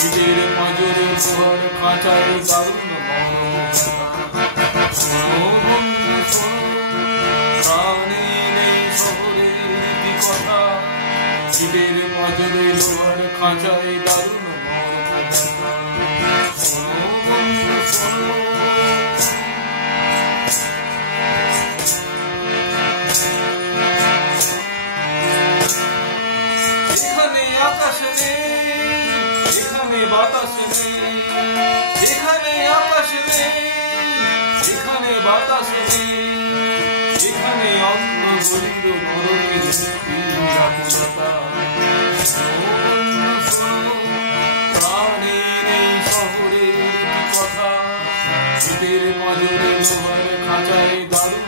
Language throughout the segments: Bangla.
নিজের পাঁজরে ঘর খাঁচায় দারুণ প্রাণী নেই শহরে কথা, নিজের পাঁজরে ঘর খাঁচায় দারুণ এখানে আকাশ নেই, এখানে বাতাস নেই, এখানে আকাশ নেই, এখানে বাতাস নেই, এখানে অন্য গরিব নরকের প্রাণী নেই শহরের কথা, শীতের পাঁজরে লোহার খাঁচায় দারুণ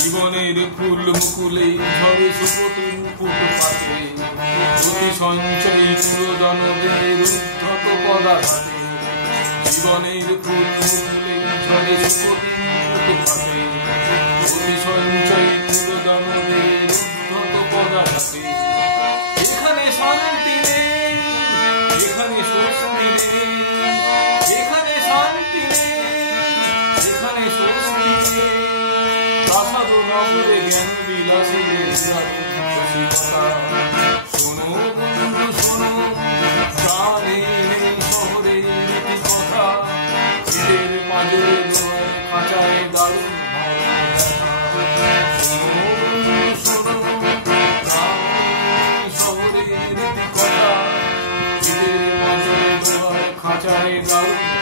জীবনের ফুল মুকুলে ঝরে সুপ্রতি মুকুট পাতে, অতি সঞ্চয়ী পুরজনদের উদ্ধত পদাঘাতে। জীবনের ফুল মুকুলে ঝরে সুপ্রতি মুকুট পাতে, অতি সঞ্চয়ী পুরজনদের উদ্ধত পদাঘাতে। এখানে শান্তি নেই, এখানে স্বস্তি নেই, এখানে শান্তি নেই, এখানে স্বস্তি নেই। প্রাসাদ নগরে জ্ঞান বিলাসী শোনো বন্ধু শোনো, প্রাণী নেই শহরের কথা, শীতের পাঁজরে লোহার খাঁচায় দারুণ শোনো প্রাণী শহরের কথা, শীতের পাঁজরে লোহার খাঁচায় দারুণ